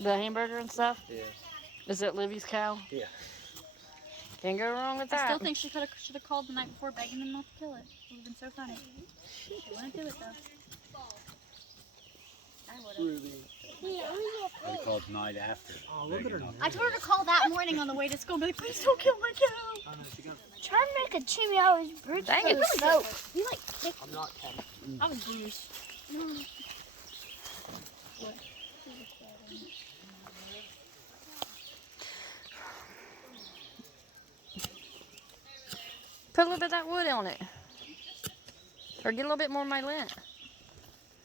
The hamburger and stuff? Yeah. Is it Livy's cow? Yeah. Can't go wrong with that. I still think she should have called the night before begging them not to kill it. It would have been so funny. She wouldn't do it though. I would have. They called the night after. Oh, look at her. I told her to call that morning on the way to school and be like, please don't kill my cow. Try to make a chimney out of his bridge. Dang it. No. You like kicked. I'm not Kevin. I was bruised. Put a little bit of that wood on it. Or get a little bit more of my lint.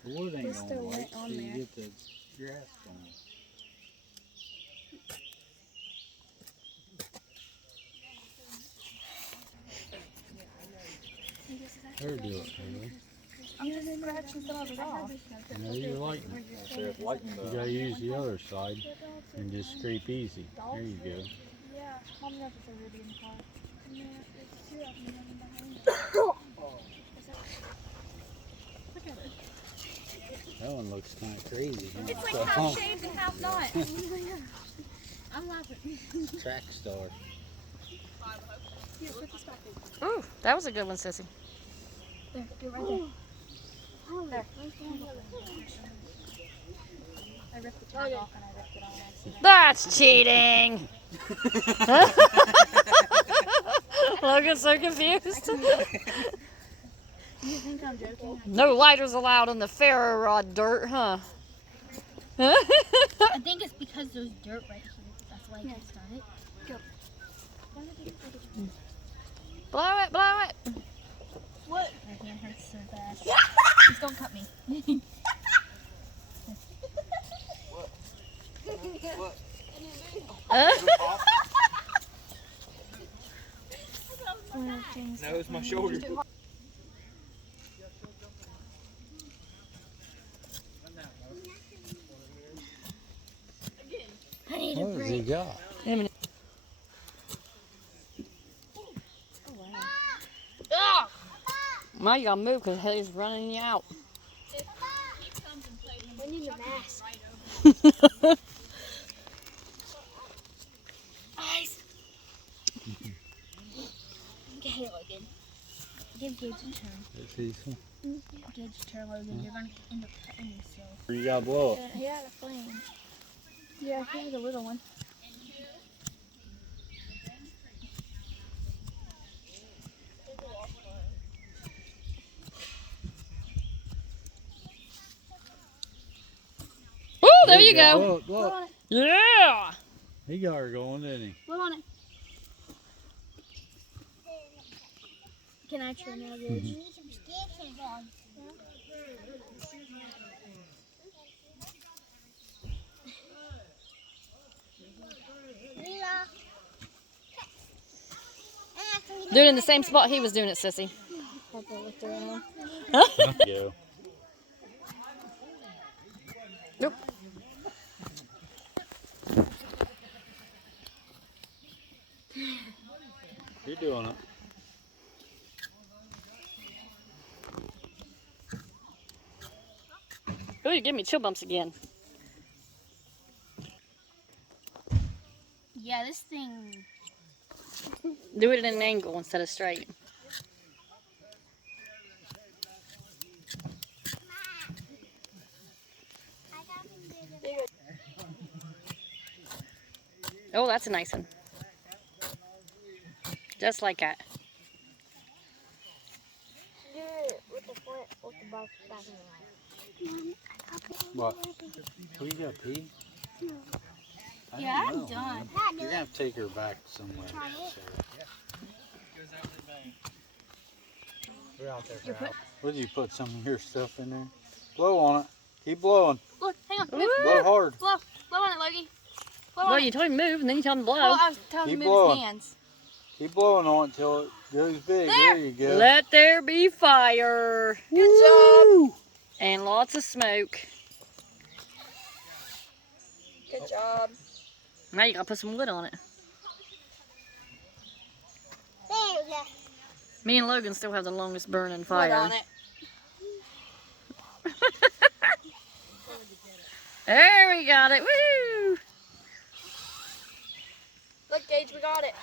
The wood ain't There's still gonna work lint on till you there. get the grass going. There, do it, Haley. I'm just scratching some of it off. No, you're lighting. You gotta use the other side and just scrape easy. There you go. Yeah, Mom never showed Ruby in the car. Yeah, there's two of them running behind. Look at it. That one looks kind of crazy. Huh? It's like half shaved and half not. I'm laughing. Track star. Here, put this back in. Ooh, that was a good one, Sissy. There, do it right there. There. I ripped the tag off and I ripped it on accident. That's cheating! Logan's so confused. You think I'm joking? No lighters allowed on the Ferro Rod dirt, huh? I think it's because there's dirt right here. That's why I just done it. Go. Blow it, blow it. What? My hand hurts so bad. Just don't cut me. That was my shoulder. I need a What has he break. got? Now you gotta move because he's running you out. We need a mask. Eyes. Okay, Logan. Give Gage a turn. Let's see some. Gage a turn, Logan. You're going to end up cutting yourself. You gotta blow it. He had a flame. Yeah, he had a little one. Woo, there you go. Blow it, blow Blow it. on it. Yeah! He got her going, didn't he? Blow on it. Can I try now, Gage? Do it in the same spot he was doing it, Sissy. Have to lift around. Go. Nope. You're doing it. Oh, you give me chill bumps again. Yeah, this thing. Do it at an angle instead of straight. Oh, that's a nice one. Just like that. Do it with the foot, with the box back in the What? Oh, you got pee? I Yeah, don't I'm know. done. You're gonna have to take her back somewhere. Sarah. We're out there for help. What did you put some of your stuff in there? Blow on it. Keep blowing. Look, hang on. Blow hard. Blow. Blow on it, Logie. Blow on Well, it. you told him to move, and then you told him to blow. Well, I was telling him Keep to move blowing. his hands. Keep blowing on it until it goes big. There you go. Let there be fire. Good job. And lots of smoke. Good job. Now you gotta put some wood on it. There we go. Me and Logan still have the longest burning Wood fire. on it. There we got it. Woo! Gage, we got it.